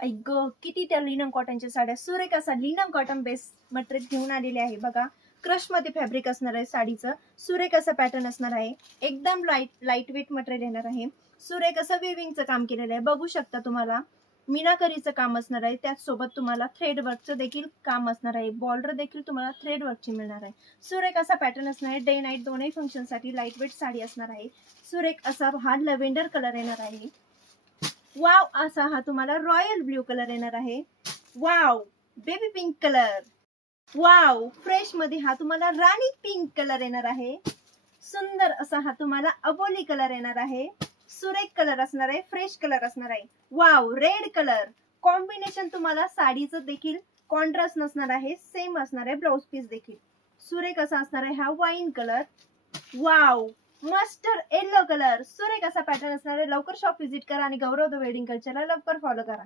ऐक किती त्या लिनन कॉटनच्या साड्या, सुरेख असा लिनन कॉटन बेस मटेरियल घेऊन आलेले आहे बघा. क्रश मध्ये फॅब्रिक असणार आहे साडीचं. सुरेख असा पॅटर्न असणार आहे. एकदम लाईट वेट मटेरियल येणार आहे. सुरेख असं विविंगचं काम केलेलं आहे, बघू शकता तुम्हाला. मीनाकरीचं काम असणार आहे, त्याचसोबत तुम्हाला थ्रेड वर्कचं देखील काम असणार आहे. बॉर्डर देखील तुम्हाला थ्रेड वर्कची मिळणार आहे. सुरेख असा पॅटर्न असणार आहे. डे नाईट दोन्ही फंक्शन साठी लाईट वेट साडी असणार आहे. सुरेख असा हा लव्हेंडर कलर येणार आहे. वाव असा हा तुम्हाला रॉयल ब्ल्यू कलर येणार आहे. Wow baby pink colour. Wow fresh मध्ये हा तुम्हाला राणी पिंक कलर येणार आहे. सुंदर असा हा तुम्हाला अबोली कलर येणार आहे. सुरेख कलर असणार आहे, फ्रेश कलर असणार आहे. वाव रेड कलर कॉम्बिनेशन तुम्हाला साडीचं देखील कॉन्ट्रास्ट नसणार आहे, सेम असणार आहे. ब्लाउज पीस देखील सुरेख असा असणार आहे. हा wine colour. Wow mustard yellow colour सुरेख असा पॅटर्न असणार आहे. लवकर शॉप व्हिजिट करा आणि गौरव द वेडिंग कल्चरला लवकर फॉलो करा.